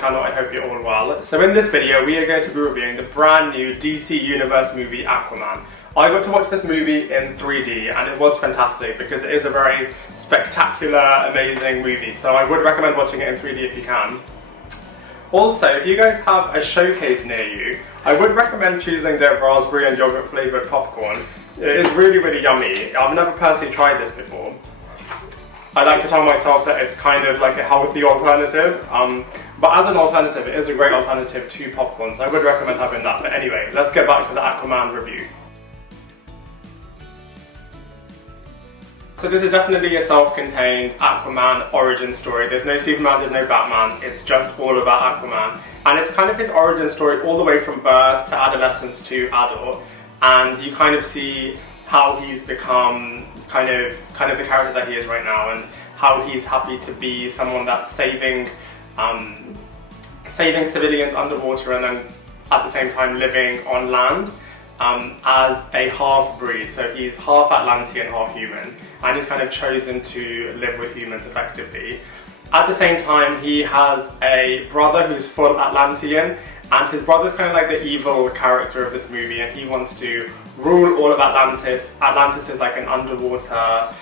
channel. I hope you're all well. So in this video we are going to be reviewing the brand new DC Universe movie Aquaman. I got to watch this movie in 3D and it was fantastic because it is a very spectacular, amazing movie. So I would recommend watching it in 3D if you can. Also, if you guys have a showcase near you, I would recommend choosing their raspberry and yogurt flavoured popcorn. It is really, really yummy. I've never personally tried this before. I like to tell myself that it's kind of like a healthy alternative, but as an alternative, it is a great alternative to popcorn, so I would recommend having that. But anyway, let's get back to the Aquaman review. So this is definitely a self-contained Aquaman origin story. There's no Superman, there's no Batman, it's just all about Aquaman. And it's kind of his origin story all the way from birth to adolescence to adult. And you kind of see how he's become kind of the character that he is right now, and how he's happy to be someone that's saving civilians underwater and then at the same time living on land as a half-breed. So he's half Atlantean, half human, and he's kind of chosen to live with humans effectively. At the same time, he has a brother who's full Atlantean, and his brother's kind of like the evil character of this movie, and he wants to rule all of Atlantis. Atlantis is like an underwater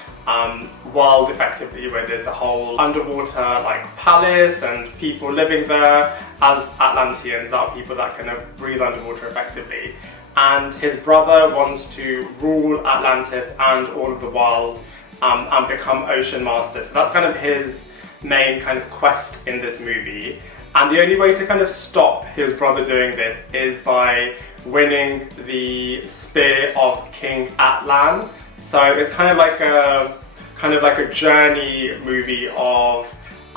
world effectively, where there's a whole underwater like palace and people living there as Atlanteans, that are people that can breathe underwater effectively. And his brother wants to rule Atlantis and all of the world and become ocean master. So that's kind of his main kind of quest in this movie. And the only way to kind of stop his brother doing this is by winning the spear of King Atlan. So it's kind of like a journey movie of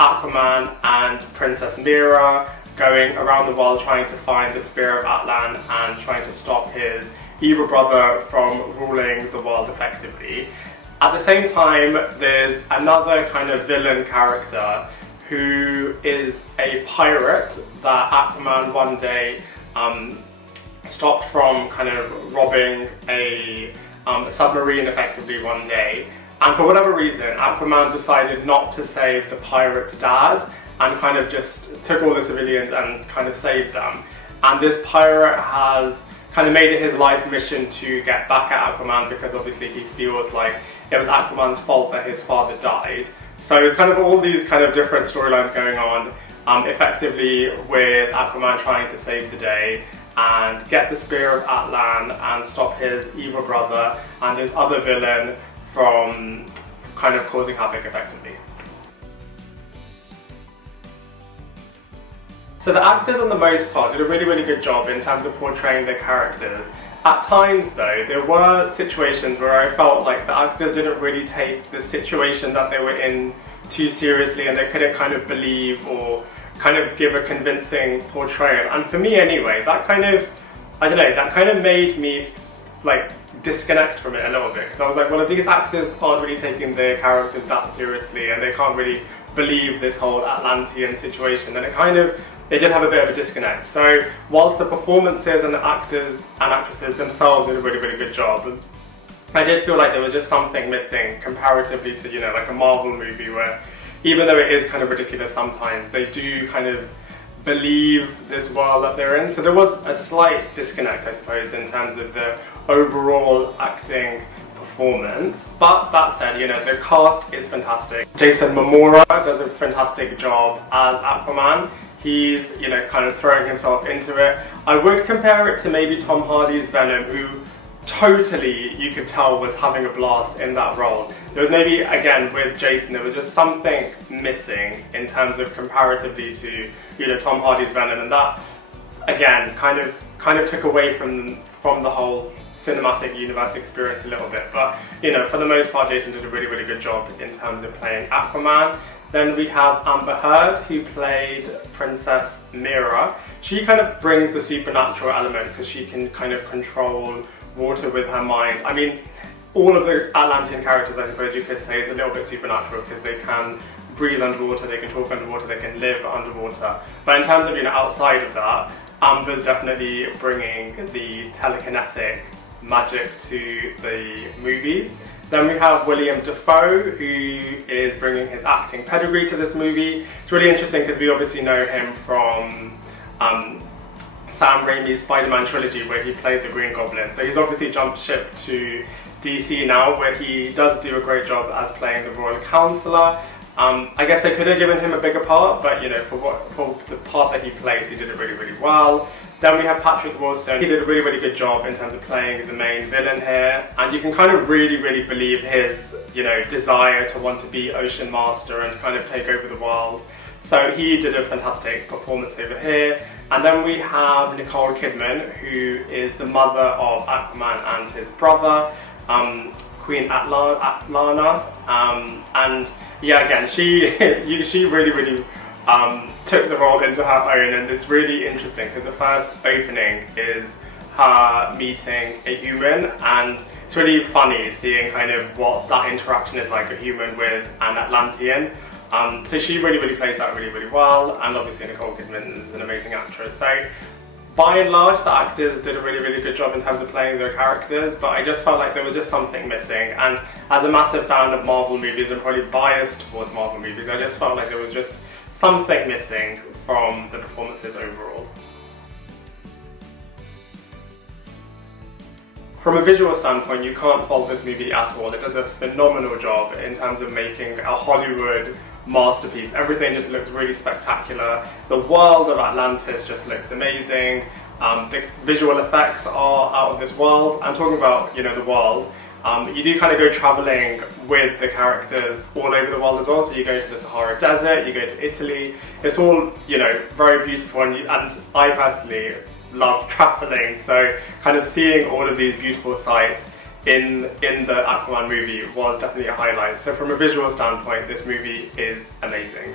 Aquaman and Princess Mera going around the world trying to find the spear of Atlan and trying to stop his evil brother from ruling the world effectively. At the same time, there's another kind of villain character who is a pirate that Aquaman one day stopped from kind of robbing a submarine effectively one day. And for whatever reason, Aquaman decided not to save the pirate's dad and kind of just took all the civilians and kind of saved them. And this pirate has kind of made it his life mission to get back at Aquaman, because obviously he feels like it was Aquaman's fault that his father died. So it's kind of all these kind of different storylines going on, effectively with Aquaman trying to save the day and get the spear of Atlan and stop his evil brother and his other villain from kind of causing havoc effectively. So the actors on the most part did a really, really good job in terms of portraying their characters. At times though, there were situations where I felt like the actors didn't really take the situation that they were in too seriously, and they couldn't kind of believe or kind of give a convincing portrayal. And for me anyway, that kind of, I don't know, that kind of made me like disconnect from it a little bit. Because I was like, well, if these actors aren't really taking their characters that seriously and they can't really believe this whole Atlantean situation, then it did have a bit of a disconnect. So whilst the performances and the actors and actresses themselves did a really, really good job, I did feel like there was just something missing comparatively to, you know, like a Marvel movie, where even though it is kind of ridiculous sometimes, they do kind of believe this world that they're in. So there was a slight disconnect, I suppose, in terms of the overall acting performance. But that said, you know, the cast is fantastic. Jason Mamoa does a fantastic job as Aquaman. He's, you know, kind of throwing himself into it. I would compare it to maybe Tom Hardy's Venom, who totally, you could tell, was having a blast in that role. There was maybe, again, with Jason, there was just something missing in terms of comparatively to, you know, Tom Hardy's Venom, and that, again, kind of took away from the whole cinematic universe experience a little bit. But, you know, for the most part, Jason did a really, really good job in terms of playing Aquaman. Then we have Amber Heard, who played Princess Mera. She kind of brings the supernatural element because she can kind of control water with her mind. I mean, all of the Atlantean characters, I suppose you could say, is a little bit supernatural because they can breathe underwater, they can talk underwater, they can live underwater. But in terms of, you know, outside of that, Amber's definitely bringing the telekinetic magic to the movie. Then we have William Dafoe, who is bringing his acting pedigree to this movie. It's really interesting because we obviously know him from Sam Raimi's Spider-Man trilogy, where he played the Green Goblin. So he's obviously jumped ship to DC now, where he does do a great job as playing the Royal Counselor. I guess they could have given him a bigger part, but you know, for the part that he plays, he did it really, really well. Then we have Patrick Wilson. He did a really, really good job in terms of playing the main villain here, and you can kind of really, really believe his, you know, desire to want to be Ocean Master and kind of take over the world. So he did a fantastic performance over here. And then we have Nicole Kidman, who is the mother of Aquaman and his brother, Queen Atlana. And yeah, again, she really, really took the role into her own, and it's really interesting because the first opening is her meeting a human, and it's really funny seeing kind of what that interaction is like, a human with an Atlantean. So she really, really plays that really, really well, and obviously Nicole Kidman is an amazing actress. So by and large, the actors did a really, really good job in terms of playing their characters, but I just felt like there was just something missing. And as a massive fan of Marvel movies and probably biased towards Marvel movies, I just felt like there was just something missing from the performances overall. From a visual standpoint, you can't fault this movie at all. It does a phenomenal job in terms of making a Hollywood masterpiece. Everything just looks really spectacular. The world of Atlantis just looks amazing. The visual effects are out of this world. I'm talking about, you know, the world. You do kind of go traveling with the characters all over the world as well. So you go to the Sahara Desert, you go to Italy. It's all, you know, very beautiful, and I personally love traveling. So kind of seeing all of these beautiful sights in the Aquaman movie was definitely a highlight. So from a visual standpoint, this movie is amazing.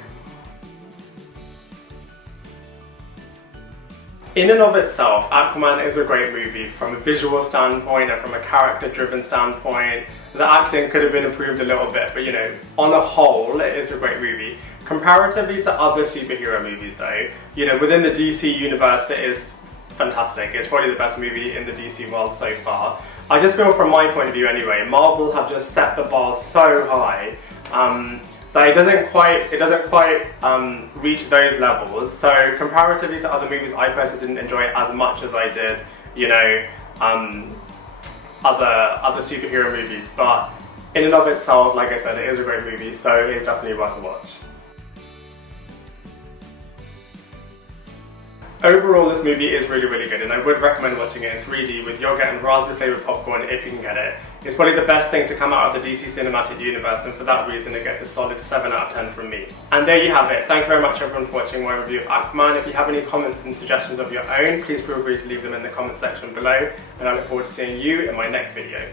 In and of itself, Aquaman is a great movie from a visual standpoint and from a character-driven standpoint. The acting could have been improved a little bit, but you know, on a whole, it is a great movie. Comparatively to other superhero movies though, you know, within the DC universe, it is fantastic. It's probably the best movie in the DC world so far. I just feel, from my point of view anyway, Marvel have just set the bar so high that it doesn't quite reach those levels. So comparatively to other movies, I personally didn't enjoy it as much as I did, you know, other superhero movies. But in and of itself, like I said, it is a great movie, so it's definitely worth a watch. Overall, this movie is really, really good, and I would recommend watching it in 3D with yogurt and raspberry flavoured popcorn if you can get it. It's probably the best thing to come out of the DC cinematic universe, and for that reason it gets a solid 7 out of 10 from me. And there you have it. Thank you very much everyone for watching my review of Aquaman. If you have any comments and suggestions of your own, please feel free to leave them in the comment section below, and I look forward to seeing you in my next video.